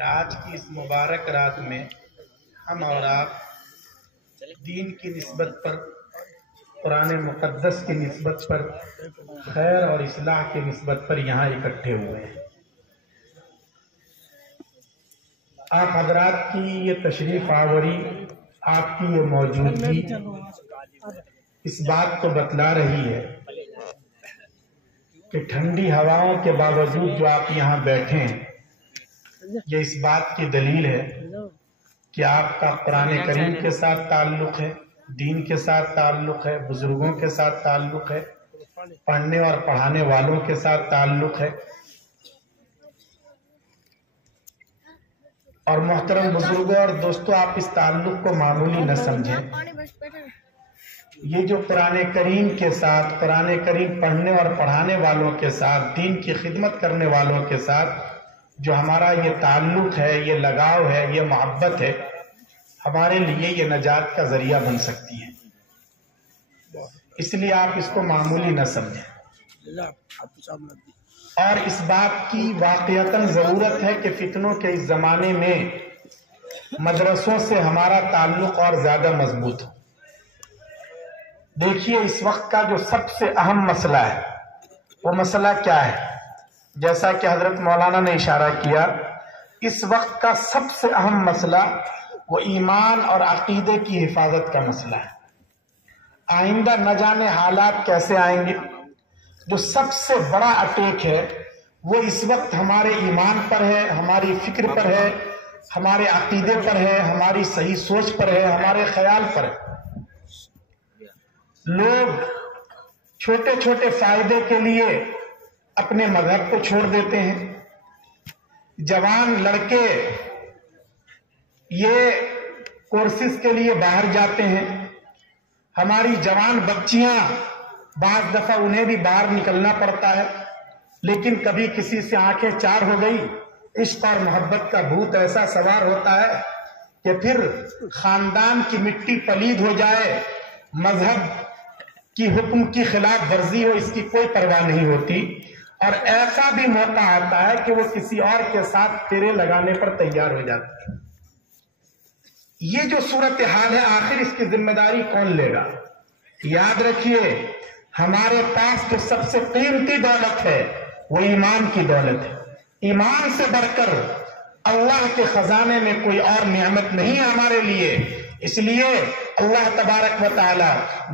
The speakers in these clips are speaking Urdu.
کہ آج کی اس مبارک رات میں ہم اور آپ دین کی نسبت پر، قرآن مقدس کی نسبت پر، خیر اور اصلاح کی نسبت پر یہاں اکٹھے ہوئے ہیں۔ آپ حضرات کی یہ تشریف آوری، آپ کی یہ موجودگی اس بات کو بتلا رہی ہے کہ ٹھنڈی ہواؤں کے باوجود جو آپ یہاں بیٹھے ہیں، یہ اس بات کی دلیل ہے کہ آپ کا قرآن کریم کے ساتھ تعلق ہے، دین کے ساتھ تعلق ہے، بزرگوں کے ساتھ تعلق ہے، پڑھنے اور پڑھانے والوں کے ساتھ تعلق ہے۔ اور محترم بزرگوں اور دوستوں، آپ اس تعلق کو معمولی نہ سمجھیں۔ یہ جو قرآن کریم کے ساتھ، قرآن کریم پڑھنے اور پڑھانے والوں کے ساتھ، دین کی خدمت کرنے والوں کے ساتھ جو ہمارا یہ تعلق ہے، یہ لگاؤ ہے، یہ محبت ہے، ہمارے لیے یہ نجات کا ذریعہ بن سکتی ہے۔ اس لیے آپ اس کو معمولی نہ سمجھیں۔ اور اس بات کی واقعتاً ضرورت ہے کہ فتنوں کے اس زمانے میں مدرسوں سے ہمارا تعلق اور زیادہ مضبوط ہو۔ دیکھیے، اس وقت کا جو سب سے اہم مسئلہ ہے وہ مسئلہ کیا ہے؟ جیسا کہ حضرت مولانا نے اشارہ کیا، اس وقت کا سب سے اہم مسئلہ وہ ایمان اور عقیدے کی حفاظت کا مسئلہ ہے۔ آئندہ نہ جانے حالات کیسے آئیں گے۔ جو سب سے بڑا اٹیک ہے وہ اس وقت ہمارے ایمان پر ہے، ہماری فکر پر ہے، ہمارے عقیدے پر ہے، ہماری صحیح سوچ پر ہے، ہمارے خیال پر ہے۔ لوگ چھوٹے چھوٹے فائدے کے لیے اپنے مذہب کو چھوڑ دیتے ہیں۔ جوان لڑکے یہ کورسز کے لیے باہر جاتے ہیں۔ ہماری جوان بچیاں بعض دفعہ انہیں بھی باہر نکلنا پڑتا ہے، لیکن کبھی کسی سے آنکھیں چار ہو گئی، عشق اور محبت کا بھوت ایسا سوار ہوتا ہے کہ پھر خاندان کی مٹی پلید ہو جائے، مذہب کی حکم کی خلاف ورزی ہو، اس کی کوئی پرواہ نہیں ہوتی۔ اور ایسا بھی موقع آتا ہے کہ وہ کسی اور کے ساتھ پھیرے لگانے پر تیار ہو جاتا ہے۔ یہ جو صورتحال ہے، آخر اس کی ذمہ داری کون لے گا؟ یاد رکھیے، ہمارے پاس جو سب سے قیمتی دولت ہے وہ ایمان کی دولت ہے۔ ایمان سے بڑھ کر اللہ کے خزانے میں کوئی اور نعمت نہیں ہے ہمارے لیے۔ اس لیے اللہ تبارک و تعالی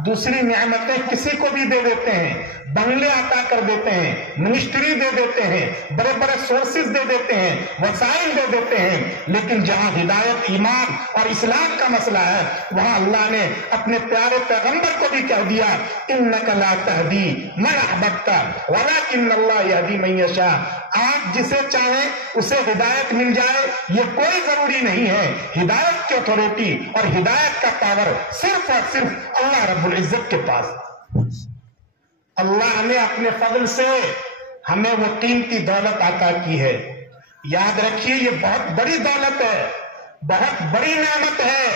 دوسری نعمتیں کسی کو بھی دے دیتے ہیں، بنگلے عطا کر دیتے ہیں، منسٹری دے دیتے ہیں، بڑے بڑے سورسز دے دیتے ہیں، وسائل دے دیتے ہیں، لیکن جہاں ہدایت، ایمان اور اسلام کا مسئلہ ہے وہاں اللہ نے اپنے پیارے پیغمبر کو بھی کہہ دیا، انک لا تہدی من احببت ولکن اللہ یہدی من یشاء۔ آپ جسے چاہیں اسے ہدایت مل جائے یہ کوئی ضروری نہیں ہے۔ ہدایت کی اتھارٹی اور ہدایت کا پاور صرف اور صرف اللہ رب العزت کے پاس۔ اللہ نے اپنے فضل سے ہمیں وہ قیمتی دولت عطا کی ہے۔ یاد رکھیے، یہ بہت بڑی دولت ہے، بہت بڑی نعمت ہے۔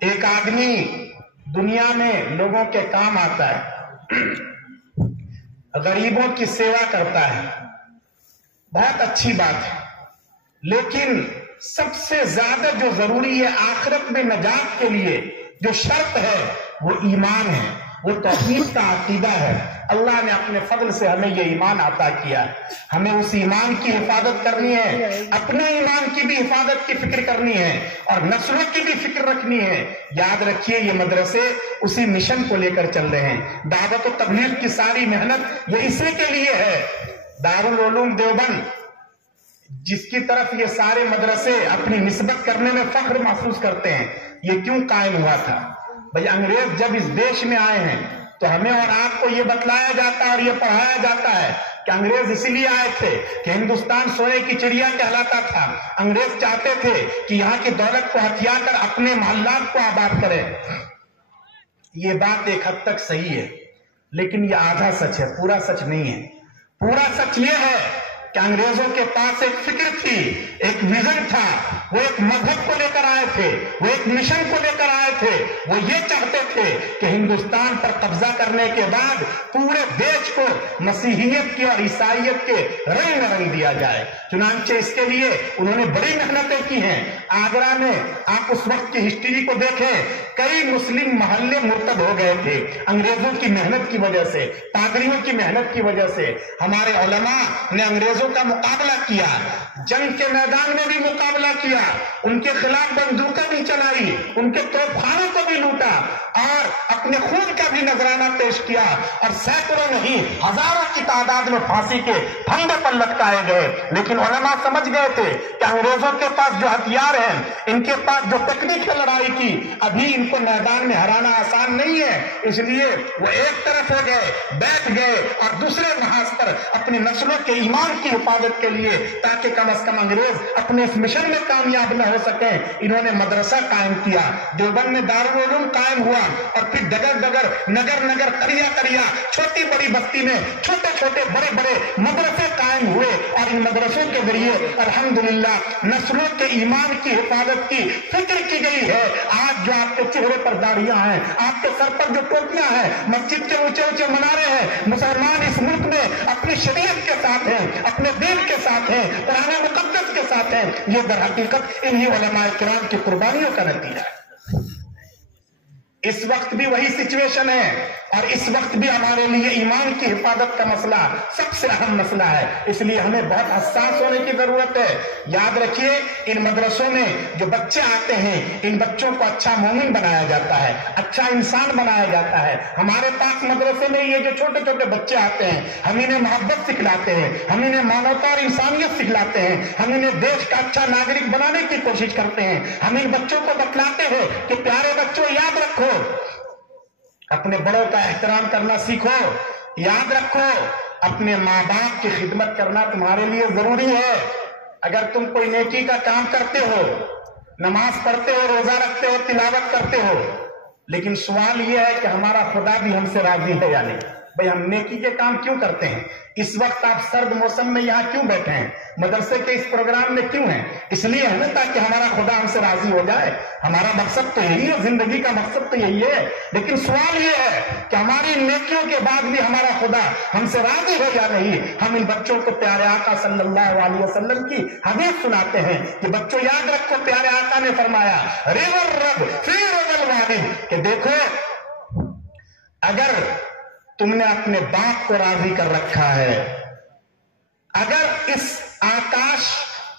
ایک آدمی دنیا میں لوگوں کے کام آتا ہے، غریبوں کی سیوا کرتا ہے، بہت اچھی بات ہے، لیکن سب سے زیادہ جو ضروری ہے آخرت میں نجات کے لیے جو شرط ہے وہ ایمان ہے، وہ توحید کا عقیدہ ہے۔ اللہ نے اپنے فضل سے ہمیں یہ ایمان عطا کیا ہے۔ ہمیں اس ایمان کی حفاظت کرنی ہے، اپنے ایمان کی بھی حفاظت کی فکر کرنی ہے اور نسلوں کی بھی فکر رکھنی ہے۔ یاد رکھیے، یہ مدرسے اسی مشن کو لے کر چل رہے ہیں۔ دعوت و تبلیغ کی ساری محنت یہ اسی کے لیے ہے۔ دارالعلوم دیوبند، جس کی طرف یہ سارے مدرسے اپنی نسبت کرنے میں فخر محسوس کرتے ہیں، یہ کیوں قائم ہوا تھا؟ بھئی انگریز جب اس دیش میں آئے ہیں تو ہمیں اور آپ کو یہ بتلایا جاتا ہے اور یہ پڑھایا جاتا ہے کہ انگریز اسی لیے آئے تھے کہ ہندوستان سونے کی چڑیا کہلاتا تھا۔ انگریز چاہتے تھے کہ یہاں کی دولت کو ہتھیا کر اپنے محلات کو آباد کریں۔ یہ بات ایک حد تک صحیح ہے، لیکن یہ آدھا سچ ہے، پورا سچ نہیں ہے۔ پورا سچ یہ ہے کہ انگریزوں کے پاس ایک فکر تھی، ایک ویژن تھا، وہ ایک مذہب کو لے کر آئے تھے، وہ ایک مشن کو لے کر آئے تھے وہ یہ چاہتے تھے کہ ہندوستان پر قبضہ کرنے کے بعد پورے دیش کو مسیحیت کی اور عیسائیت کے رنگ میں رنگ دیا جائے. چنانچہ اس کے لیے انہوں نے بڑی محنتیں کی ہیں. آگرہ میں آپ اس وقت کی ہسٹری کو دیکھیں, کئی مسلم محلے مرتد ہو گئے تھے انگریزوں کی محنت کی وجہ سے, پادریوں کی محنت کی وجہ سے. ہمارے علماء نے انگریزوں کا مقابلہ کیا, جنگ کے میدان میں بھی مقابلہ کیا, ان کے خلاف بندوقیں بھی چلائی, ان کے توپ خانوں کو بھی لوٹا اور اپنے خون کا بھی نذرانہ پیش کیا, اور سینکڑوں نہیں ہزاروں کی تعداد میں پھانسی کے پھندے پر لٹکائے گئے. لیکن علماء سمجھ گئے تھے کہ انگریزوں کے پاس جو ہتھیار ہیں, ان کے پاس جو تکنیک ہے لڑائی کی, ابھی ان کو میدان میں ہرانا آسان نہیں ہے. اس لیے وہ ایک طرف ہو گئے, بیٹھ گئے اور دوسرے محاذ پر اپنی نسلوں کے ایمان کی حفاظت کے لیے, تاکہ کم از کم انگریز اپنے اس مشن میں کامیاب نہ ہو سکیں, انہوں نے مدرسہ قائم کیا. دیوبند میں دارالعلوم قائم ہوا, اور پھر ڈگر ڈگر, نگر نگر, قریہ قریہ, چھوٹی بڑی بستی میں چھوٹے چھوٹے بڑے بڑے مدرسے قائم ہوئے, اور ان مدرسوں کے ذریعے الحمدللہ نسلوں کے ایمان کی حفاظت کی فکر کی گئی ہے. آج جو آپ کے چہرے پر داڑیاں ہیں, آپ کے سر پر جو ٹوپیاں ہیں, مسجد کے اونچے اونچے منارے ہیں, مسلمان اس ملک میں اپنی شریعت کے ساتھ ہیں, اپنے دین کے ساتھ ہیں, قرآن مقدس کے ساتھ ہیں. یہ در حقیقت انہی علماء کرام کی قربانیوں کا نتیجہ ہے. اس وقت بھی وہی سچویشن ہے, اور اس وقت بھی ہمارے لیے ایمان کی حفاظت کا مسئلہ سب سے اہم مسئلہ ہے. اس لیے ہمیں بہت حساس ہونے کی ضرورت ہے. یاد رکھیے, ان مدرسوں میں جو بچے آتے ہیں, ان بچوں کو اچھا مومن بنایا جاتا ہے, اچھا انسان بنایا جاتا ہے. ہمارے پاس مدرسے میں یہ جو چھوٹے چھوٹے بچے آتے ہیں, ہم انہیں محبت سکھلاتے ہیں, ہم انہیں مانوتا اور انسانیت سکھلاتے ہیں, ہم انہیں دیش کا اچھا ناگرک بنانے کی کوشش کرتے ہیں. ہم ان بچوں کو بتلاتے ہیں کہ پیارے بچوں, یاد رکھو, اپنے بڑوں کا احترام کرنا سیکھو. یاد رکھو, اپنے ماں باپ کی خدمت کرنا تمہارے لیے ضروری ہے. اگر تم کوئی نیکی کا کام کرتے ہو, نماز پڑھتے ہو, روزہ رکھتے ہو, تلاوت کرتے ہو, لیکن سوال یہ ہے کہ ہمارا خدا بھی ہم سے راضی ہے یا نہیں. بھئی ہم نیکی کے کام کیوں کرتے ہیں؟ اس وقت آپ سرد موسم میں یہاں کیوں بیٹھے ہیں, مدرسے کے اس پروگرام میں کیوں ہیں؟ اس لیے ہے نا تاکہ ہمارا خدا ہم سے راضی ہو جائے. ہمارا مقصد تو یہی ہے, زندگی کا مقصد تو یہی ہے. لیکن سوال یہ ہے کہ ہماری نیکیوں کے بعد بھی ہمارا خدا ہم سے راضی ہے یا نہیں. ہم ان بچوں کو پیارے آقا صلی اللہ علیہ وسلم کی حدیث سناتے ہیں کہ بچوں یاد رکھو, پیارے آقا نے فرمایا رضا الرب فی رضا الوالد, کہ دیکھو اگر تم نے اپنے باپ کو راضی کر رکھا ہے, اگر اس آکاش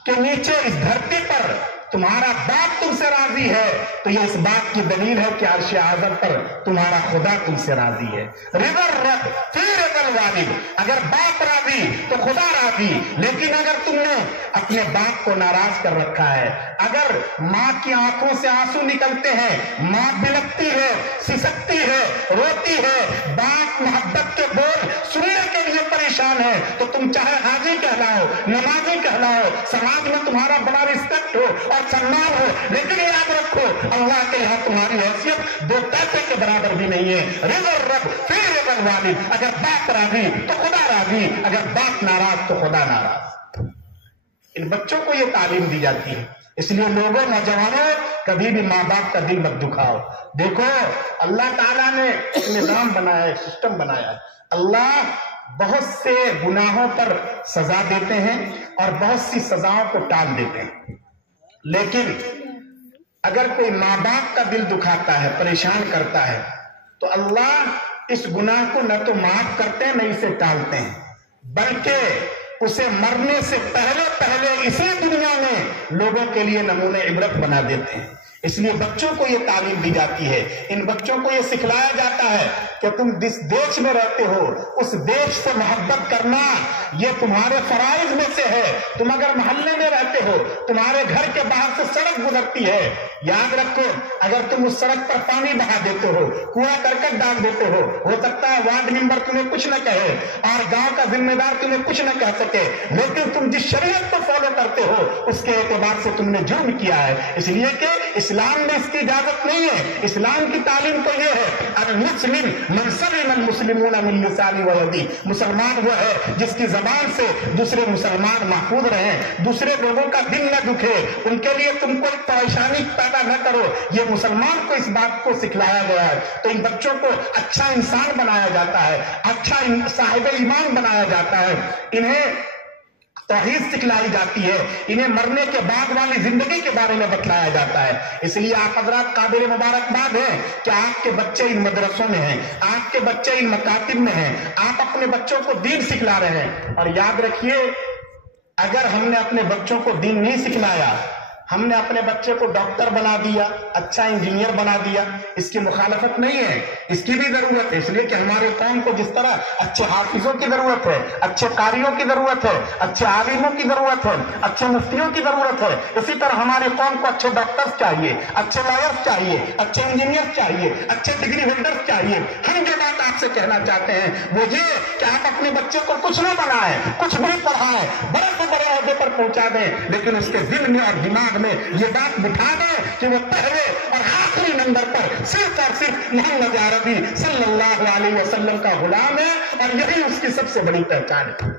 کے نیچے اس دھرتی پر تمہارا باپ تم سے راضی ہے, تو یہ اس بات کی دلیل ہے کہ عرش اعظم پر تمہارا خدا تم سے راضی ہے. رضا الرب فی رضا الوالد, اگر باپ راضی تو خدا راضی. لیکن اگر تم نے اپنے باپ کو ناراض کر رکھا ہے, اگر ماں کی آنکھوں سے آنسو نکلتے ہیں, ماں بلکتی ہے, سسکتی ہے, روتی ہے, باپ محبت کے بول سننے کے لیے پریشان ہے, تو تم چاہے حاجی کہلاؤ, نمازی کہلاؤ, سماج میں تمہارا بڑا رسپیکٹ ہو اور سنمان ہو, لیکن یاد رکھو اللہ کے یہاں تمہاری حیثیت دو پیسے کے برابر بھی نہیں ہے. رضا الرب فی رضا الوالد, اگر باپ راضی تو خدا راضی, اگر باپ ناراض تو خدا ناراض. ان بچوں کو یہ تعلیم دی جاتی ہے. اس لیے لوگوں, نوجوانوں, کبھی بھی ماں باپ کا دل مت دکھاؤ. دیکھو اللہ تعالیٰ نے ایک نظام بنایا ہے, سسٹم بنایا ہے. اللہ بہت سے گناہوں پر سزا دیتے ہیں اور بہت سی سزاؤں کو ٹال دیتے ہیں. لیکن اگر کوئی ماں باپ کا دل دکھاتا ہے, پریشان کرتا ہے, تو اللہ اس گناہ کو نہ تو معاف کرتے ہیں, نہ اسے ٹالتے ہیں, بلکہ اسے مرنے سے پہلے اسی دنیا میں لوگوں کے لیے نمونے عبرت بنا دیتے ہیں. اس لیے بچوں کو یہ تعلیم دی جاتی ہے, ان بچوں کو یہ سکھلایا جاتا ہے کہ تم جس دیش میں رہتے ہو اس دیش سے محبت کرنا یہ تمہارے فرائض میں سے ہے. تم اگر محلے میں رہتے ہو, تمہارے گھر کے باہر سے سڑک گزرتی ہے, یاد رکھو اگر تم اس سڑک پر پانی بہا دیتے ہو, کوڑا کرکٹ ڈال دیتے ہو سکتا ہے وارڈ ممبر تمہیں کچھ نہ کہے اور گاؤں کا ذمہ دار تمہیں کچھ نہ کہہ سکے, لیکن تم جس شریعت کو فالو کرتے ہو اس کے اعتبار سے تم نے جرم کیا ہے. اس لیے کہ اسلام میں اس کی اجازت نہیں ہے. اسلام کی تعلیم تو یہ ہے المسلم من سلم المسلمون من لسانی و یدی، مسلمان وہ ہے جس کی زبان سے دوسرے مسلمان محفوظ رہیں، دوسرے لوگوں کا دل نہ دکھے، ان کے لیے تم کوئی پریشانی پیدا نہ کرو۔ یہ مسلمان کو اس بات کو سکھلایا گیا ہے۔ تو ان بچوں کو اچھا انسان بنایا جاتا ہے، اچھا صاحب ایمان بنایا جاتا ہے، انہیں توحید سکھلائی جاتی ہے، انہیں مرنے کے بعد والی زندگی کے بارے میں بتلایا جاتا ہے۔ اس لیے آپ حضرات قابل مبارکباد ہیں کہ آپ کے بچے ان مدرسوں میں ہیں، آپ کے بچے ان مکاتب میں ہیں، آپ اپنے بچوں کو دین سکھلا رہے ہیں۔ اور یاد رکھیے، اگر ہم نے اپنے بچوں کو دین نہیں سکھلایا، ہم نے اپنے بچے کو ڈاکٹر بنا دیا، اچھا انجینئر بنا دیا، اس کی مخالفت نہیں ہے، اس کی بھی ضرورت ہے، اس لیے کہ ہمارے قوم کو جس طرح اچھے حافظوں کی ضرورت ہے، اچھے قاریوں کی ضرورت ہے، اچھے عالموں کی ضرورت ہے، اچھے مفتیوں کی ضرورت ہے، اسی طرح ہماری قوم کو اچھے ڈاکٹرز چاہیے، اچھے لائرز چاہیے، اچھے انجینئر چاہیے، اچھے ڈگری ہولڈرز چاہیے۔ ہم جو بات آپ سے کہنا چاہتے ہیں وہ یہ کہ آپ اپنے بچے کو کچھ نہ بنائیں، کچھ بھی پڑھائیں، بڑے سے بڑے عہدے پر پہنچا دیں، لیکن اس کے دل میں اور دماغ میں یہ بات بٹھا دیں کہ وہ پہلے اور آخری نمبر پر صرف اور صرف محمد عربی صلی اللہ علیہ وسلم کا غلام ہے، اور یہی اس کی سب سے بڑی پہچان ہے۔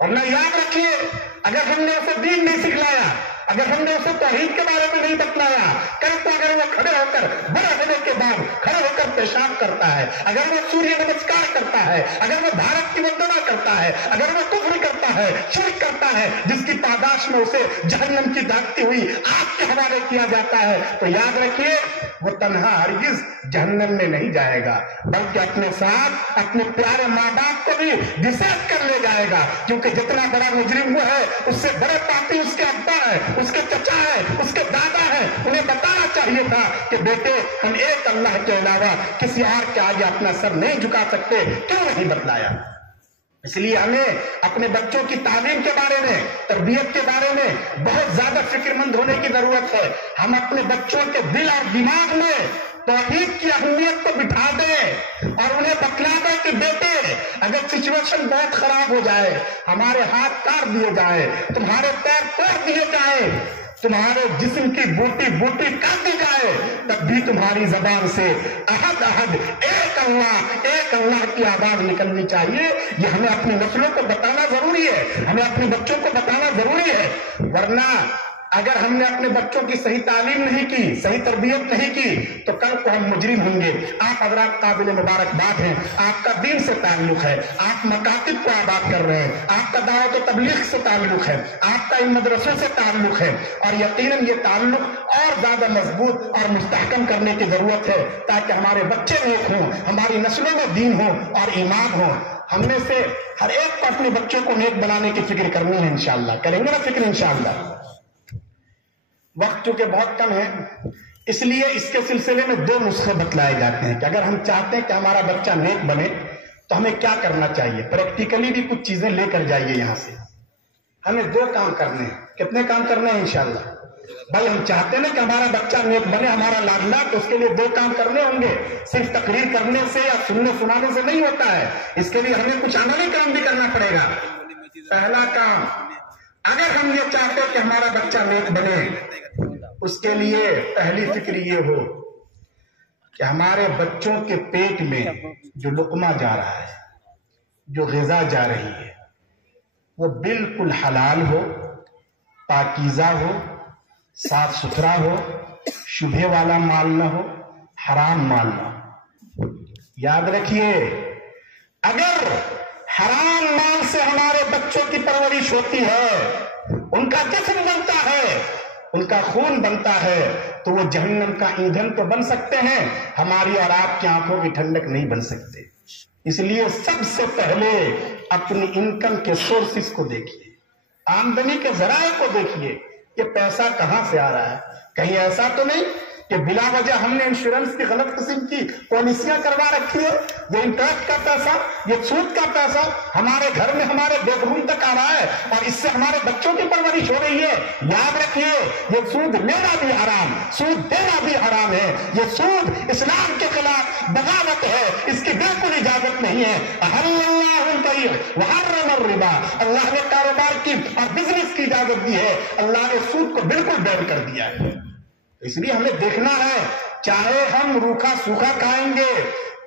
ورنہ یاد رکھیے، اگر ہم نے اسے دین نہیں سکھلایا، اگر ہم نے اسے توحید کے بارے میں نہیں بتلایا، کل تو اگر وہ کھڑے ہو کر بڑے ہونے کے بعد کھڑے ہو کر پیشاب کرتا ہے، اگر وہ سوریہ نمسکار کرتا ہے، اگر وہ بھارت کی وندنا کرتا ہے، اگر وہ کفر کرتا ہے، شرک کرتا ہے، جس کی پاداش میں اسے جہنم کی داغتی ہوئی آگ کے حوالے کیا جاتا ہے، تو یاد رکھیے وہ تنہا ہرگز جہنم میں نہیں جائے گا، بلکہ اپنے ساتھ اپنے پیارے ماں باپ کو بھی ڈسائڈ کر لے جائے گا، کیونکہ جتنا بڑا مجرم وہ ہے اس سے بڑے پاپی اس کے ابا ہے، اس کے چچا ہے، اس کے دادا ہے۔ انہیں بتانا چاہیے تھا کہ بیٹے ہم ایک اللہ کے علاوہ کسی اور کے آگے اپنا سر نہیں جھکا سکتے، کیوں نہیں بتلایا؟ اس لیے ہمیں اپنے بچوں کی تعلیم کے بارے میں، تربیت کے بارے میں بہت زیادہ فکر مند ہونے کی ضرورت ہے۔ ہم اپنے بچوں کے دل اور دماغ میں توحید کی اہمیت کو بٹھا دیں اور انہیں بتلا دیں کہ بیٹے اگر سچویشن بہت خراب ہو جائے، ہمارے ہاتھ کاٹ دیے جائیں، تمہارے پیر توڑ دیے جائیں، تمہارے جسم کی بوٹی بوٹی کاٹ دی جائے، تب بھی تمہاری زبان سے احد احد ایک اللہ کی آواز نکلنی چاہیے۔ یہ ہمیں اپنی نسلوں کو بتانا ضروری ہے، ہمیں اپنے بچوں کو بتانا ضروری ہے، ورنہ اگر ہم نے اپنے بچوں کی صحیح تعلیم نہیں کی، صحیح تربیت نہیں کی، تو کل کو ہم مجرم ہوں گے۔ آپ حضرات قابل مبارکباد ہیں، آپ کا دین سے تعلق ہے، آپ مکاتب کو آباد کر رہے ہیں، آپ کا دعوت و تبلیغ سے تعلق ہے، آپ کا ان مدرسوں سے تعلق ہے، اور یقیناً یہ تعلق اور زیادہ مضبوط اور مستحکم کرنے کی ضرورت ہے تاکہ ہمارے بچے نیک ہوں، ہماری نسلوں میں دین ہو اور ایمان ہو۔ ہم میں سے ہر ایک کو اپنے بچوں کو نیک بنانے کی فکر کرنی ہے، انشاءاللہ کریں گے نا فکر انشاءاللہ۔ وقت چونکہ بہت کم ہے، اس لیے اس کے سلسلے میں دو نسخے بتلائے جاتے ہیں کہ اگر ہم چاہتے ہیں کہ ہمارا بچہ نیک بنے تو ہمیں کیا کرنا چاہیے۔ پریکٹیکلی بھی کچھ چیزیں لے کر جائیے یہاں سے۔ ہمیں دو کام کرنے ہیں۔ کتنے کام کرنے ہیں انشاءاللہ؟ بھائی ہم چاہتے ہیں نا کہ ہمارا بچہ نیک بنے، ہمارا لاڈلا، تو اس کے لیے دو کام کرنے ہوں گے۔ صرف تقریر کرنے سے یا سننے سنانے سے نہیں ہوتا ہے، اس کے لیے ہمیں کچھ عملی کام بھی کرنا پڑے گا۔ پہلا کام، اگر ہم یہ چاہتے کہ ہمارا بچہ نیک بنے، اس کے لیے پہلی فکر یہ ہو کہ ہمارے بچوں کے پیٹ میں جو لقمہ جا رہا ہے، جو غذا جا رہی ہے، وہ بالکل حلال ہو، پاکیزہ ہو، صاف ستھرا ہو، شبہ والا مال نہ ہو، حرام مال نہ ہو۔ یاد رکھیے، اگر حرام مال سے ہمارے بچوں کی پرورش ہوتی ہے، ان کا جسم بنتا ہے، ان کا خون بنتا ہے، تو وہ جہنم کا ایندھن تو بن سکتے ہیں، ہماری اور آپ کی آنکھوں کی ٹھنڈک نہیں بن سکتے۔ اس لیے سب سے پہلے اپنی انکم کے سورسز کو دیکھیے، آمدنی کے ذرائع کو دیکھیے، یہ پیسہ کہاں سے آ رہا ہے۔ کہیں ایسا تو نہیں کہ بلا وجہ ہم نے انشورنس کی غلط قسم کی پالیسیاں کروا رکھی ہے، یہ انٹرسٹ کا پیسہ، یہ سود کا پیسہ ہمارے گھر میں ہمارے بیڈ روم تک آ رہا ہے، اور اس سے ہمارے بچوں کی پرورش ہو رہی ہے۔ یاد رکھیے، یہ سود لینا بھی حرام، سود دینا بھی حرام ہے۔ یہ سود اسلام کے خلاف بغاوت ہے، اس کی بالکل اجازت نہیں ہے۔ احل اللہ البیع وحرم الربا، اللہ نے کاروبار کی اور بزنس کی اجازت دی ہے، اللہ نے سود کو بالکل بین کر دیا ہے۔ اس لیے ہمیں دیکھنا ہے، چاہے ہم روکھا سوکھا کھائیں گے،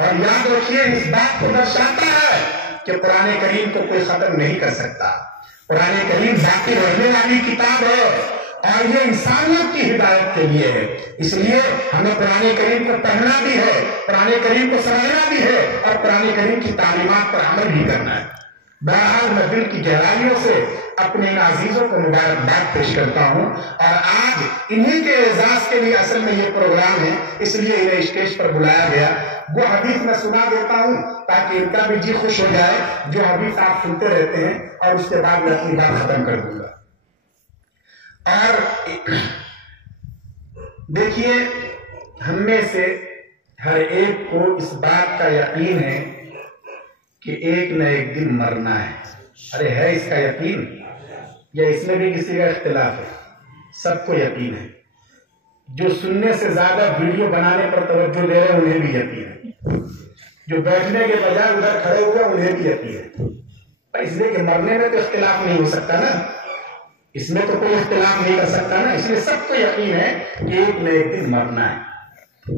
اور یاد رکھیے اس بات کو درشاتا ہے کہ قرآن کریم کو کوئی ختم نہیں کر سکتا. قرآن کریم باقی رہنے والی کتاب ہے اور یہ انسانیت کی ہدایت کے لیے ہے. اس لیے ہمیں قرآن کریم کو پڑھنا بھی ہے, قرآن کریم کو سمجھنا بھی ہے اور قرآن کریم کی تعلیمات پر عمل بھی کرنا ہے. بہرحال میں دل کی گہرائیوں سے اپنے ان عزیزوں کو مبارکباد پیش کرتا ہوں اور آج انہی کے اعزاز کے لیے اصل میں یہ پروگرام ہے, اس لیے انہیں اسٹیج پر بلایا گیا. وہ حدیث میں سنا دیتا ہوں تاکہ ان کا بھی جی خوش ہو جائے جو حدیث آپ سنتے رہتے ہیں, اور اس کے بعد میں اپنی بات ختم کر دوں گا. اور دیکھیے, ہم میں سے ہر ایک کو اس بات کا یقین ہے کہ ایک نہ ایک دن مرنا ہے. ارے ہے اس کا یقین یا اس میں بھی کسی کا اختلاف ہے؟ سب کو یقین ہے. جو سننے سے زیادہ ویڈیو بنانے پر توجہ دے رہے ہیں انہیں بھی یقین ہے, جو بیٹھنے کے بجائے ادھر کھڑے ہوئے انہیں بھی یقین ہے. اس لیے کہ مرنے میں تو اختلاف نہیں ہو سکتا نا, اس میں تو کوئی اختلاف نہیں کر سکتا نا, اس لیے سب کو یقین ہے کہ ایک نہ ایک دن مرنا ہے.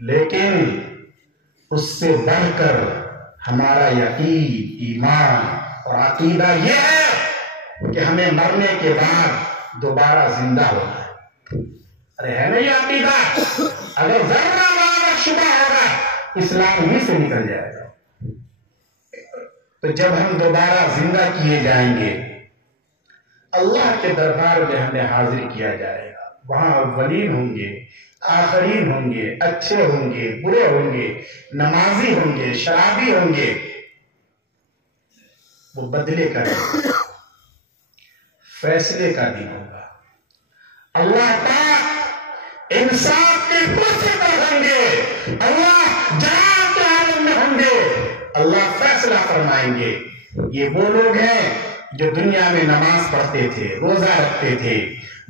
لیکن اس سے بڑھ کر ہمارا یقین, ایمان اور عقیدہ یہ ہے کہ ہمیں مرنے کے بعد دوبارہ زندہ ہونا ہے. ارے ہے نا یہ عقیدہ؟ اگر ذرہ برابر شبہ ہوگا اسلام ہی سے نکل جائے گا. تو جب ہم دوبارہ زندہ کیے جائیں گے, اللہ کے دربار میں ہمیں حاضر کیا جائے گا. وہاں اولین ہوں گے, آخرین ہوں گے, اچھے ہوں گے, برے ہوں گے, نمازی ہوں گے, شرابی ہوں گے. وہ بدلے کا دن, فیصلے کا دن ہوگا. اللہ پاک انصاف کی کرسی پر ہوں گے, اللہ جہاں کے عالم میں ہوں گے, اللہ فیصلہ فرمائیں گے. یہ وہ لوگ ہیں جو دنیا میں نماز پڑھتے تھے, روزہ رکھتے تھے,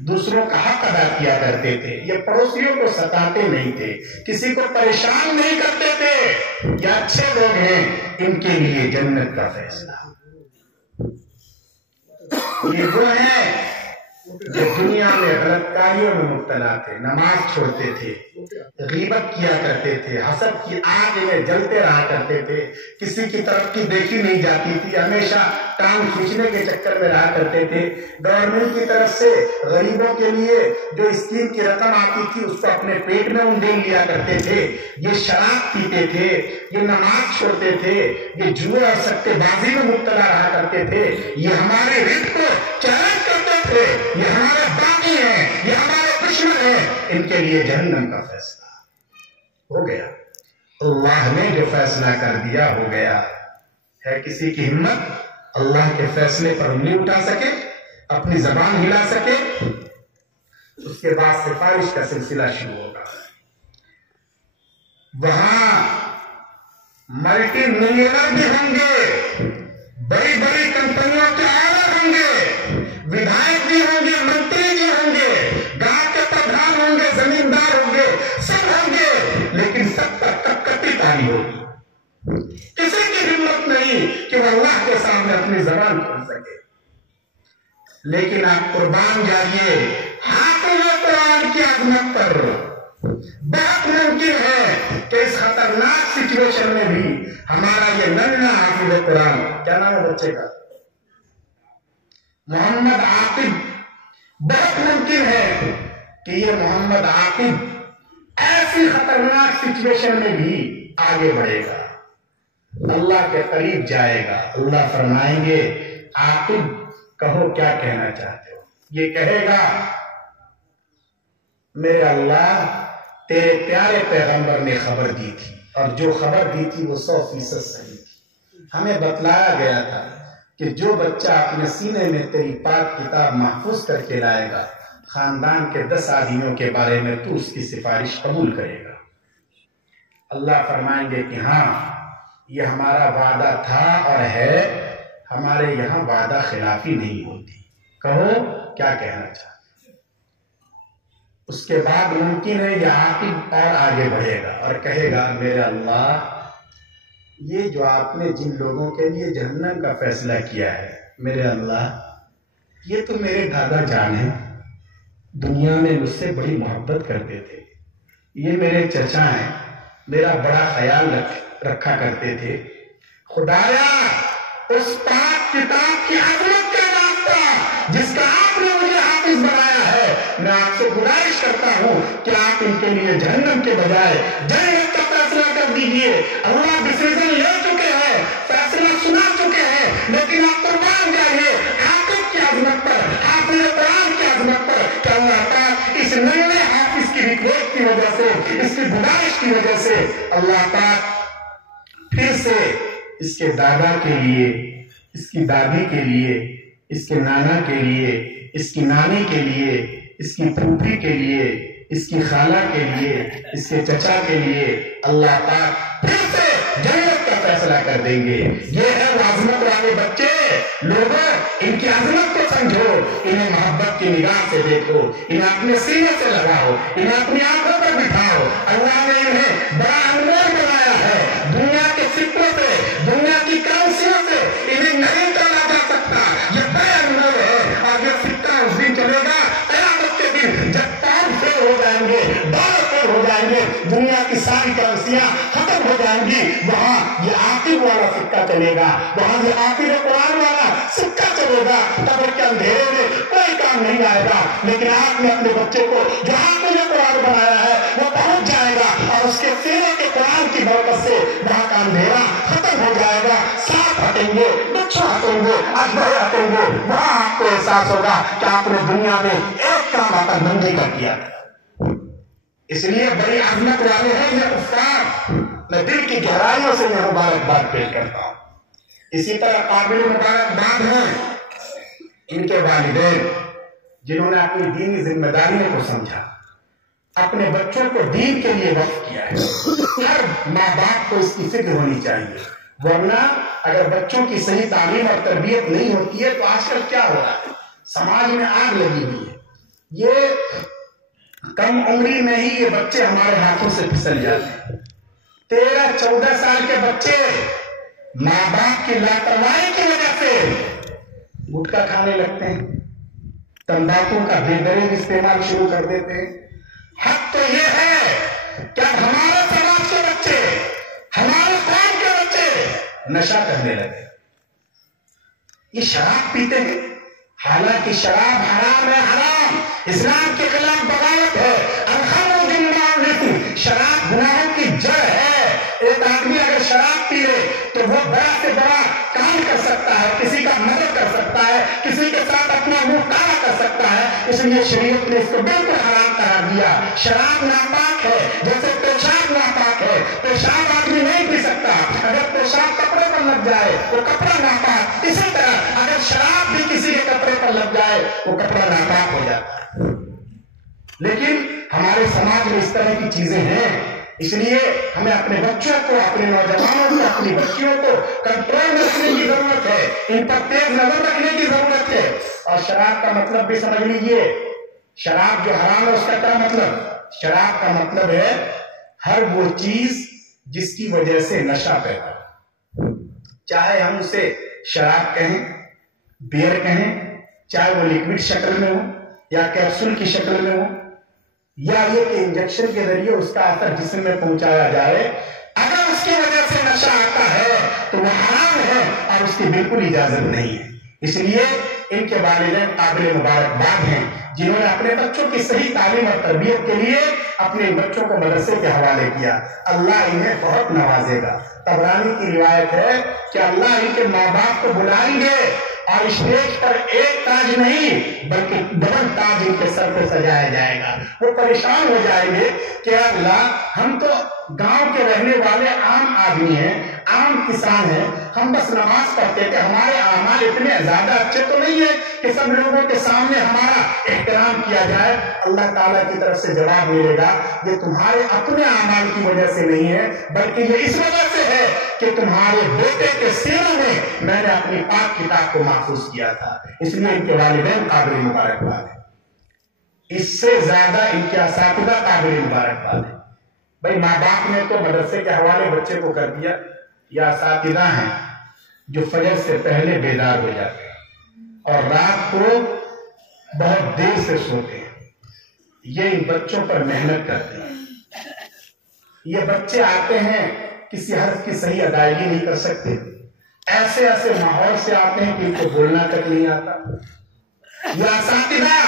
دوسروں کا حق ادا کیا کرتے تھے, یہ پڑوسیوں کو ستاتے نہیں تھے, کسی کو پریشان نہیں کرتے تھے. یہ اچھے لوگ ہیں, ان کے لیے جنت کا فیصلہ. یہ وہ ہیں جو دنیا میں غلط کاریوں میں مبتلا تھے, نماز چھوڑتے تھے, غیبت کیا کرتے تھے, حسد کی آگ میں جلتے رہا کرتے تھے, کسی کی ترقی دیکھی نہیں جاتی تھی, ہمیشہ ٹانگ کھینچنے کے چکر میں رہا کرتے تھے, گورنمنٹ کی طرف سے غریبوں کے لیے جو اسکیم کی رقم آتی تھی اس کو اپنے پیٹ میں انڈیل لیا کرتے تھے, یہ شراب پیتے تھے, یہ نماز چھوڑتے تھے, یہ جوئے اور سٹے بازی میں مبتلا رہا کرتے تھے, یہ ہمارے رزق کو چیلنج کرتے تھے, یہ ہمارے باغی ہیں, یہ ہمارے دشمن ہیں. ان کے لیے جہنم کا فیصلہ ہو گیا. اللہ نے جو فیصلہ کر دیا ہو گیا. ہے کسی کی ہمت اللہ کے فیصلے پر انگلی اٹھا سکے, اپنی زبان ہلا سکے؟ اس کے بعد سفارش کا سلسلہ شروع ہوگا. وہاں ملٹی ملینئر بھی ہوں گے, بڑی بڑی کمپنیوں کے آنر ہوں گے, ودھائک بھی ہوں گے, منتری بھی ہوں گے, گاؤں کے پردھان ہوں گے, زمیندار ہوں گے, سب ہوں گے, لیکن سب پر کٹکٹی تاری ہوگی. کسی کی ہمت نہیں کہ وہ اللہ کے سامنے اپنی زبان کھول سکے. لیکن آپ قربان جائیے حاکم قرآن کی عظمت پر. بہت ممکن ہے کہ اس خطرناک سچویشن میں بھی ہمارا یہ ننھا حافظ قرآن, کیا نام ہے بچے کا, محمد عاقب, بہت ممکن ہے کہ یہ محمد عاقب ایسی خطرناک سچویشن میں بھی آگے بڑھے گا, اللہ کے قریب جائے گا. اللہ فرمائیں گے عاقب کہو کیا کہنا چاہتے ہو. یہ کہے گا میرے اللہ تیرے پیارے پیغمبر نے خبر دی تھی, اور جو خبر دی تھی وہ 100% صحیح تھی. ہمیں بتلایا گیا تھا کہ جو بچہ اپنے سینے میں تیری پاک کتاب محفوظ کر کے لائے گا, خاندان کے 10 آدمیوں کے بارے میں تو اس کی سفارش قبول کرے گا. اللہ فرمائیں گے کہ ہاں یہ ہمارا وعدہ تھا اور ہے, ہمارے یہاں وعدہ خلافی نہیں ہوتی. کہو کیا کہنا چاہتے. اس کے بعد ممکن ہے یہ عاقب اور آگے بڑھے گا اور کہے گا میرے اللہ یہ جو آپ نے جن لوگوں کے لیے جہنم کا فیصلہ کیا ہے, میرے اللہ یہ تو میرے دادا جان ہیں, دنیا میں مجھ سے بڑی محبت کرتے تھے, یہ میرے چچا ہیں, میرا بڑا خیال رکھا کرتے تھے، خدایا اس پاک کتاب کی عظمت کا واسطہ جس کا آپ نے مجھے حافظ بنایا ہے، میں آپ سے گزارش کرتا ہوں کہ آپ ان کے لیے جہنم کے بجائے جنت کا فیصلہ کر دیجئے۔ اللہ ڈیسیژن لے چکے ہیں، فیصلہ سنا چکے ہیں، لیکن آپ قربان جائیے حافظ کی عظمت پر، حافظ قرآن کی عظمت پر، کہ اللہ پاک اس نئے حافظ کی ریکویسٹ کی وجہ سے، اس کی گزارش کی وجہ سے اللہ پاک پھر سے اس کے دادا کے لیے، اس کی دادی کے لیے، اس کے نانا کے لیے، اس کی نانی کے لیے، اس کی پھوپھی کے لیے، اس کی خالہ کے لیے، اس کے چچا کے لیے اللہ پاک پھر سے جنت کا فیصلہ کر دیں گے۔ یہ ہے وہ عظمت والے بچے، لوگوں ان کی عظمت کو سمجھو، انہیں محبت کی نگاہ سے دیکھو، انہیں اپنے سینے سے لگاؤ، انہیں اپنی آنکھوں پر بٹھاؤ۔ اللہ نے انہیں بڑا انمول بنایا ہے، دنیا کے فکروں سے، دنیا کی کرنسیوں سے انہیں نہیں تولا جا سکتا، یہ بڑے انمول ہے، اور یہ سکہ اس دن چلے گا قیامت کے دن، جب پاؤں فیل ہو جائیں گے، ڈالر فیل ہو جائیں گے، دنیا کی ساری کرنسیاں ختم ہو جائیں گی، وہاں یہ آخر والا سکہ چلے گا، وہاں یہ آخر قرآن والا سکہ چلے گا۔ قبر کے اندھیرے میں کوئی کام نہیں آئے گا، لیکن آپ نے اپنے بچے کو جو آپ نے قرآن بنایا ہے وہ پہنچ جائے گا، اور اس کے سینے کے قرآن کی برکت سے وہاں کا اندھیرا ختم ہو جائے گا، سانپ ہٹیں گے، بچہ ہٹیں گے، اجگرے ہٹیں گے، وہاں آپ کو احساس ہوگا کہ آپ نے دنیا میں ایک کام آتا بندی کا کیا تھا۔ اس لیے بڑی عظمت والے ہیں یہ کفار، میں دل کی گہرائیوں سے یہ مبارکباد پیش کرتا ہوں۔ اسی طرح قابل مبارکباد ہیں ان کے والدین، جنہوں نے اپنی دینی ذمہ داریوں کو سمجھا، اپنے بچوں کو دین کے لیے وقف کیا ہے۔ ہر ماں باپ کو اس کی فکر ہونی چاہیے، ورنہ اگر بچوں کی صحیح تعلیم اور تربیت نہیں ہوتی ہے تو آج کل کیا ہو رہا ہے، سماج میں آگ لگی ہوئی ہے، یہ کم عمری میں ہی یہ بچے ہمارے ہاتھوں سے پھسل جاتے ہیں۔ 13-14 سال کے بچے ماں باپ کی لاپرواہی کی وجہ سے گٹکا کھانے لگتے ہیں، تمباکو کا بے دریغ استعمال شروع کر دیتے ہیں۔ حق تو یہ ہے کہ اب ہمارے سماج کے بچے، ہمارے قوم کے بچے نشہ کرنے لگے، یہ شراب پیتے ہیں، حالانکہ شراب حرام ہے، حرام، اسلام کے خلاف بغاوت ہے۔ الخمر جنان، شراب گناہوں کی جڑ ہے۔ ایک آدمی اگر شراب پی لے تو وہ بڑا سے بڑا کام کر سکتا ہے، کسی کا مدد کر سکتا ہے، کسی کے ساتھ اپنا منہ کالا کر سکتا ہے، اس لیے شریعت نے اس کو بالکل حرام قرار دیا۔ شراب ناپاک ہے، جیسے پیشاب ناپاک ہے، پیشاب آدمی نہیں پی سکتا، اگر پیشاب کپڑے پر لگ جائے وہ کپڑا ناپاک، اسی طرح اگر شراب بھی کسی کے کپڑے پر لگ جائے وہ کپڑا ناپاک ہو جاتا ہے۔ لیکن ہمارے سماج میں اس طرح کی چیزیں ہیں، اس لیے ہمیں اپنے بچوں کو، اپنے نوجوانوں کو، اپنی بچیوں کو کنٹرول میں رکھنے کی ضرورت ہے، ان پر تیز نظر رکھنے کی ضرورت ہے۔ اور شراب کا مطلب بھی سمجھ لیجئے، شراب جو حرام ہے اس کا کیا مطلب؟ شراب کا مطلب ہے ہر وہ چیز جس کی وجہ سے نشہ پیدا ہو، چاہے ہم اسے شراب کہیں، بیئر کہیں، چاہے وہ لیکوڈ شکل میں ہو یا کیپسول کی شکل میں ہو، یا یہ کہ انجیکشن کے ذریعے اس کا اثر جسم میں پہنچایا جائے، اگر اس کی وجہ سے نشہ آتا ہے تو وہ حرام ہے اور اس کی بالکل اجازت نہیں ہے۔ اس لیے ان کے والدین قابل مبارکباد ہیں جنہوں نے اپنے بچوں کی صحیح تعلیم اور تربیت کے لیے اپنے بچوں کو مدرسے کے حوالے کیا۔ اللہ انہیں بہت نوازے گا۔ طبرانی کی روایت ہے کہ اللہ ان کے ماں باپ کو بلائیں گے اور اسٹیج پر ایک تاج نہیں بلکہ ڈبل تاج ان کے سر پہ سجایا جائے گا۔ وہ پریشان ہو جائیں گے کہ اللہ ہم تو گاؤں کے رہنے والے عام آدمی ہیں، عام کسان ہیں، ہم بس نماز پڑھتے تھے، ہمارے اعمال اتنے زیادہ اچھے تو نہیں ہے کہ سب لوگوں کے سامنے ہمارا احترام کیا جائے۔ اللہ تعالیٰ کی طرف سے جواب ملے گا یہ تمہارے اپنے اعمال کی وجہ سے نہیں ہے بلکہ یہ اس وجہ سے ہے کہ تمہارے بیٹے کے سینوں میں نے اپنی پاک کتاب کو محفوظ کیا تھا۔ اس لیے ان کے والدین قابل مبارکباد ہیں، اس سے زیادہ ان کے اساتذہ قابل مبارکباد ہیں۔ بھائی ماں باپ نے تو مدرسے کے حوالے بچے کو کر دیا، یا اساتذہ ہیں جو فجر سے پہلے بیدار ہو جاتے ہیں اور رات کو بہت دیر سے سوتے ہیں، یہ ان بچوں پر محنت کرتے ہیں، یہ بچے آتے ہیں کسی حرف کی صحیح ادائیگی نہیں کر سکتے، ایسے ایسے ماحول سے آتے ہیں کہ ان کو بولنا تک نہیں آتا۔ یہ اساتذہ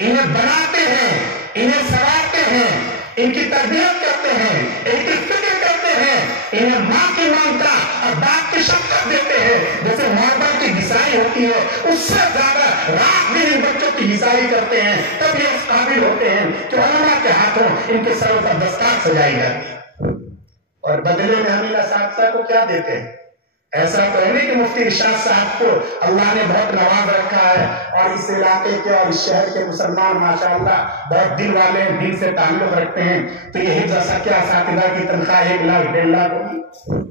انہیں بناتے ہیں، انہیں سنوارتے ہیں، ان کی تربیت کرتے ہیں، ان کی فکر کرتے ہیں، انہیں ماں کی ممتا اور باپ کی شفقت دیتے ہیں، جیسے ماں کی غذائی ہوتی ہے اس سے زیادہ رات دن ان بچوں کی غذائی کرتے ہیں، تب یہ اس قابل ہوتے ہیں کہ علماء کے ہاتھوں ان کے سروں پر دستار سجائی جاتی ہے۔ اور بدلے میں ہم ان اساتذہ کو کیا دیتے ہیں؟ ایسا تو ہے نہیں کہ مفتی ارشاد صاحب کو اللہ نے بہت نواز رکھا ہے اور اس علاقے کے اور اس شہر کے مسلمان ماشاءاللہ بہت دل والے ہیں، دل سے تعلق رکھتے ہیں، تو یہ حفظ اساتذہ کی تنخواہ 1 لاکھ 1.5 لاکھ ہوگی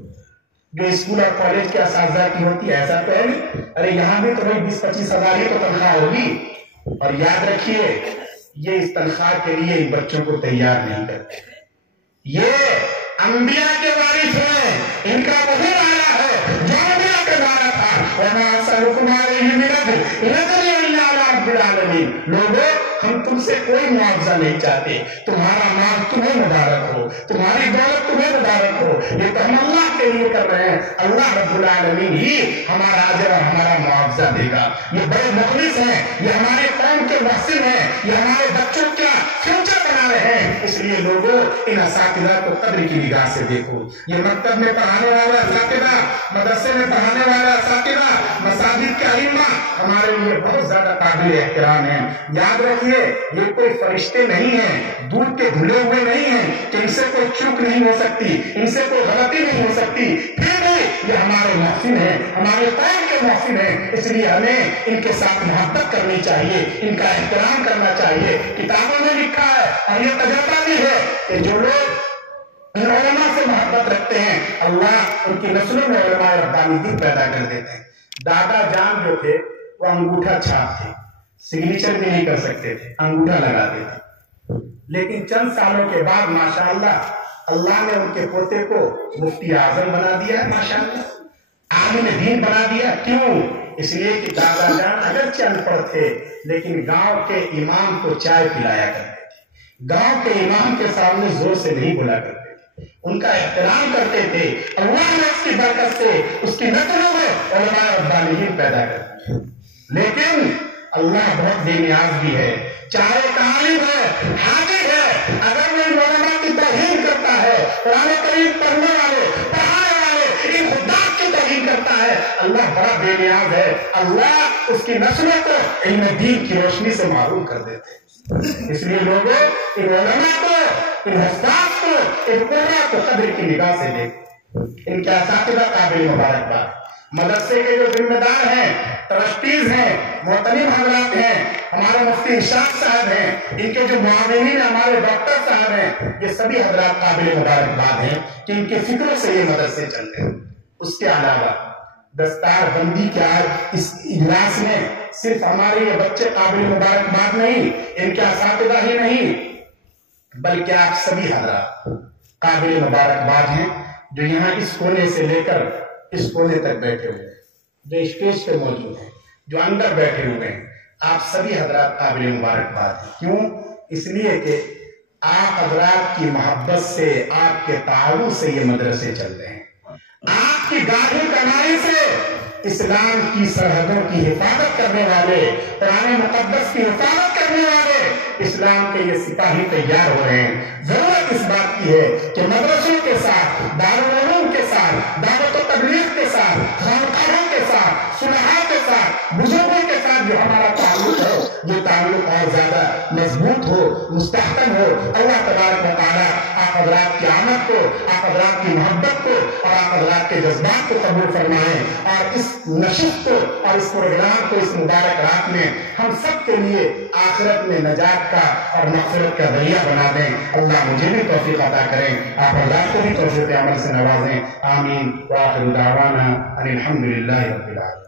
جو اسکول اور کالج کے اساتذہ کی ہوتی ہے؟ ایسا تو ہے نہیں۔ ارے یہاں بھی تو بھائی 20-25 ہزار ہی تو تنخواہ ہوگی۔ اور یاد رکھیے یہ اس تنخواہ کے لیے ان بچوں کو تیار نہیں کرتے۔ یہ انبیاء کے وارث ہیں، ان کا وہی آیا ہے جو انبیاء کے نعرہ تھا، وَمَا أَسْأَلُكُمْ عَلَيْهِ مِنْ أَجْرٍ إِنْ أَجْرِيَ إِلَّا عَلَىٰ رَبِّ الْعَالَمِينَ۔ لوگوں ہم تم سے کوئی معاوضہ نہیں چاہتے، تمہارا مال تمہیں مبارک ہو، تمہاری دولت تمہیں مبارک ہو، یہ تو ہم اللہ کے لیے کر رہے ہیں، اللہ رب العالمین ہی ہمارا اجر اور ہمارا معاوضہ دے گا۔ یہ بڑے مخلص ہیں، یہ ہمارے قوم کے محسن ہیں، یہ ہمارے بچوں کا فیوچر بنا رہے ہیں۔ اس لیے لوگوں ان اساتذہ کو قدر کی نگاہ سے دیکھو۔ یہ مکتب میں پڑھانے والا اساتذہ، مدرسے میں پڑھانے والا اساتذہ، مساجد کے ائمہ ہمارے لیے بہت زیادہ قابل احترام ہیں۔ یاد رکھیے یہ کوئی فرشتے نہیں ہیں، دودھ کے دھلے ہوئے نہیں ہیں کہ ان سے کوئی چوک نہیں ہو سکتی، ان سے کوئی غلطی نہیں ہو سکتی، پھر بھی یہ ہمارے محسن ہیں، ہمارے قوم کے محسن ہیں۔ اس لیے ہمیں ان کے ساتھ محبت کرنی چاہیے، ان کا احترام کرنا چاہیے۔ کتابوں میں لکھا ہے اور یہ تجربہ بھی ہے کہ جو لوگ ان علماء سے محبت رکھتے ہیں اللہ ان کی نسلوں میں علماء ربانی دین پیدا کر دیتے ہیں۔ دادا جان جو تھے وہ انگوٹھا چھاپ تھے، سگنیچر بھی نہیں کر سکتے تھے، انگوٹھا لگاتے تھے، لیکن چند سالوں کے بعد ماشاءاللہ اللہ نے ان کے پوتے کو مفتی اعظم بنا دیا ہے، ماشاءاللہ عالم دین بنا دیا۔ کیوں؟ اس لیے کہ دادا جان اگرچہ ان پڑھ تھے لیکن گاؤں کے امام کو چائے پلایا کرتے تھے، گاؤں کے امام کے سامنے زور سے نہیں بولا کرتے تھے، ان کا احترام کرتے تھے۔ اللہ نے اس کی برکت سے اس کی نسلوں میں علماء ربانیین پیدا کر دی۔ لیکن اللہ بہت بے نیاز بھی ہے، چاہے عالم ہے، حاجی ہے، اگر وہ علماء کی توہین کرتا ہے، قرآن کریم پڑھنے والے، پڑھانے والے ان خدام کی توہین کرتا ہے، اللہ بڑا بے نیاز ہے، اللہ اس کی نسلوں کو علم دین کی روشنی سے محروم کر دیتے ہیں۔ اس لیے لوگوں ان علماء کو، ان حفاظ کو، ان قرآن کو قدر کی نگاہ سے دیکھو۔ ان کے اساتذہ قابل مبارکباد، مدرسے کے جو ذمہ دار ہیں، ٹرسٹیز ہیں، محترم حضرات ہیں، ہمارے مفتی ارشاد صاحب ہیں، ان کے جو معاونین ہمارے ڈاکٹر صاحب ہیں، یہ سبھی حضرات قابل مبارکباد ہیں کہ ان کے فکروں سے یہ مدرسے چلتے ہیں۔ اس کے علاوہ دستار بندی کے آج اس اجلاس میں صرف ہمارے یہ بچے قابل مبارکباد نہیں، ان کے اساتذہ ہی نہیں، بلکہ آپ سبھی حضرات قابل مبارکباد ہیں جو یہاں اس کونے سے لے کر اس کونے تک بیٹھے ہوئے ہیں، جو اسٹیج پہ موجود ہیں، جو اندر بیٹھے ہوئے ہیں، آپ سبھی حضرات قابل مبارکباد ہیں۔ کیوں؟ اس لیے کہ آپ حضرات کی محبت سے، آپ کے تعاون سے یہ مدرسے چل رہے ہیں، آپ کی گاڑی کمائی سے اسلام کی سرحدوں کی حفاظت کرنے والے، قرآن مقدس کی حفاظت کرنے والے اسلام کے یہ سپاہی تیار ہو رہے ہیں۔ ضرورت اس بات کی ہے کہ مدرسوں کے ساتھ، دارالعلوم کے ساتھ، دعوت و تبلیغ کے ساتھ، خانقاہوں کے ساتھ، صلحاء کے ساتھ، بزرگوں کے ساتھ جو ہمارا تعلق ہے یہ تعلق اور زیادہ مضبوط ہو، مستحکم ہو۔ اللہ تبارک و تعالیٰ آپ حضرات کی آمد کو، آپ حضرات کی محبت کو اور آپ حضرات کے جذبات کو قبول فرمائیں، اور اس نشست کو اور اس پروگرام کو اس مبارک رات میں ہم سب کے لیے آخرت میں نجات کا اور مغفرت کا ذریعہ بنا دیں۔ اللہ مجھے بھی توفیق عطا کریں، آپ حضرات کو بھی توفیق عمل سے نوازیں۔ آمین۔ وآخر دعوانا ان الحمد للہ رب العالمین۔